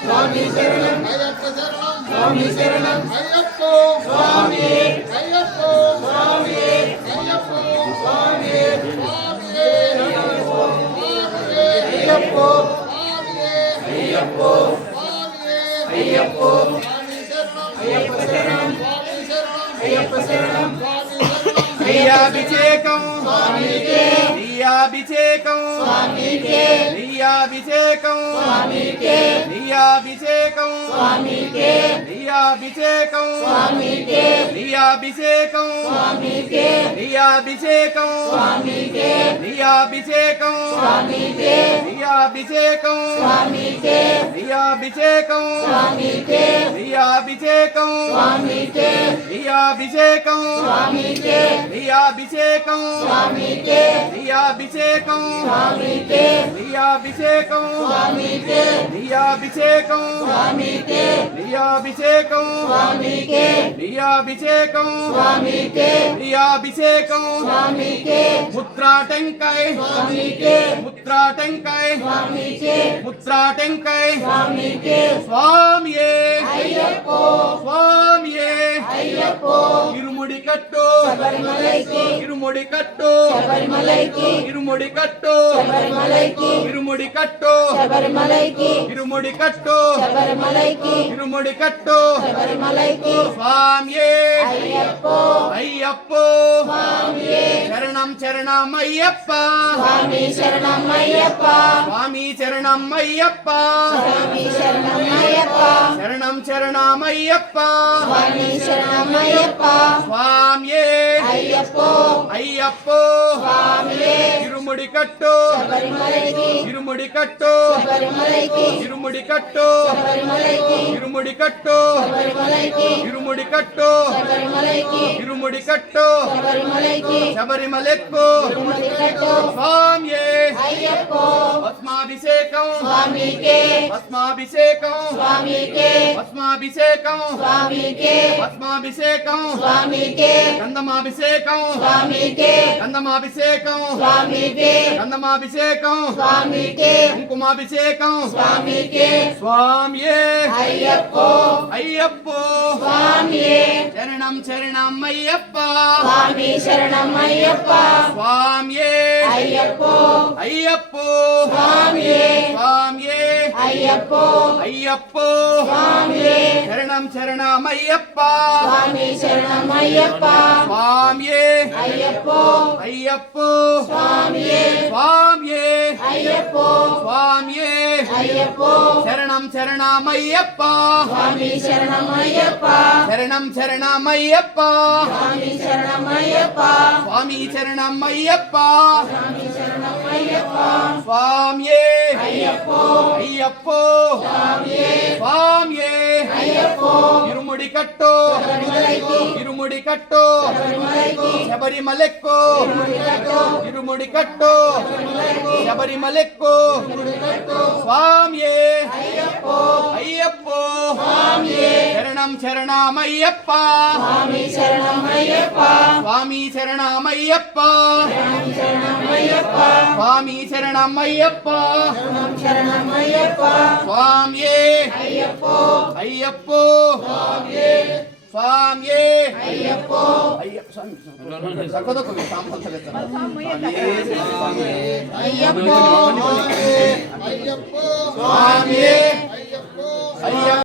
స్వామి శరణం అయ్యప్ప శరణం స్వామి శరణం అయ్యప్ప స్వామి అయ్యప్ప స్వామి అయ్యప్ప స్వామి అయ్యప్ప అయ్యప్ప అయ్యప్ప అయ్యప్ప శరణం అయ్యప్ప శరణం నెయ్యాభిషేకం స్వామికే నెయ్యాభిషేకం స్వామికే నెయ్యాభిషేకం స్వామికే నెయ్యాభిషేకం స్వామికే నెయ్యాభిషేకం స్వామికే నెయ్యాభిషేకం స్వామికే నెయ్యాభిషేకం స్వామికే నెయ్యాభిషేకం స్వామికే నెయ్యాభిషేకం స్వామికే నెయ్యాభిషేకం స్వామికే నెయ్యాభిషేకం స్వామికే నెయ్యాభిషేకం స్వామికే నెయ్యాభిషేకం స్వామికే నెయ్యాభిషేకం స్వామికే నెయ్యాభిషేకం స్వామికే నెయ్యాభిషేకం స్వామికే నెయ్యాభిషేకం స్వామికే నెయ్యాభిషేకం స్వామికే నెయ్యాభిషేకం స్వామికే ముత్రాటంకాయ స్వామికే ముత్రాటంకాయ స్వామికే ముత్రాటంకాయ స్వామికే స్వామియే అయ్యప్ప స్వామియే అయ్యప్ప ఇరుముడి కట్టు శబరిమలైకి ఇరుముడి కట్టు శబరిమలైకి ఇరుముడి కట్టు శబరిమలైకి ఇరుముడి కట్టు శబరిమలైకి ఇరుముడి కట్టు శబరిమలైకి ఇరుముడి కట్టు శబరిమలైకి స్వామియే అయ్యప్ప అయ్యప్ప స్వామియే శరణం శరణం అయ్యప్ప స్వామి శరణం అయ్యప్ప స్వామి శరణం అయ్యప్ప స్వామి శరణం అయ్యప్ప శరణం శరణం అయ్యప్ప స్వామి శరణం అయ్యప్ప స్వామియే అయ్యప్ప అయ్యప్ప స్వామియే ఇరుముడి కట్టు శబరిమలైకి ఇరుముడి కట్టు శబరిమలైకి ఇరుముడి కట్టు శబరిమలైకి ఇరుముడి కట్టు శబరిమలైకి ఇరుముడి కట్టు శబరిమలైకి ఇరుముడి కట్టు శబరిమలైకి శబరిమలెక్కు ఇరుముడికట్టు స్వామియే అయ్యప్ప భస్మాభిషేకం స్వామికే భస్మాభిషేకం స్వామికే భస్మాభిషేకం స్వామికే భస్మాభిషేకం స్వామికే గంధమాభిషేకం స్వామికే గంధమాభిషేకం స్వామికే గంధమాభిషేకం స్వామికే కుంకుమాభిషేకం స్వామికే స్వామియే అయ్యప్ప అయ్యప్ప స్వామియే శరణం శరణం అయ్యప్ప స్వామి శరణం అయ్యప్ప స్వామియే అయ్యప్ప అయ్యప్ప స్వామియే స్వామియే అయ్యప్ప అయ్యప్ప స్వామియే శరణం శరణం అయ్యప్ప స్వామి శరణం అయ్యప్ప స్వామియే అయ్యప్ప అయ్యప్ప స్వామియే స్వామియే అయ్యప్ప స్వామియే అయ్యప్ప శరణం శరణం అయ్యప్ప స్వామి శరణం అయ్యప్ప శరణం శరణం అయ్యప్ప స్వామి శరణం అయ్యప్ప స్వామి శరణం అయ్యప్ప స్వామి శరణం అయ్యప్ప స్వామియే అయ్యప్ప అయ్యప్ప స్వామియే స్వామియే అయ్యప్ప ఇరుముడి కట్టు శబరిమలైకి ఇరుముడి కట్టు శబరిమలైకి శబరిమలెక్కు ఇరుముడికట్టు ఇరుముడి కట్టు శబరిమలెక్కు స్వామియే అయ్యప్ప అయ్యప్ప స్వామియే శరణం శరణం అయ్యప్ప స్వామి శరణం అయ్యప్ప స్వామి శరణం అయ్యప్ప శరణం అయ్యప్ప స్వామి శరణం అయ్యప్ప శరణం శరణం అయ్యప్ప స్వామియే అయ్యప్ప అయ్యప్ప స్వామియే స్వామియే అయ్యప్ప అయ్యప్ప స్వామి సకదకు అయ్యప్ప స్వామియే అయ్యప్ప అయ్యప్ప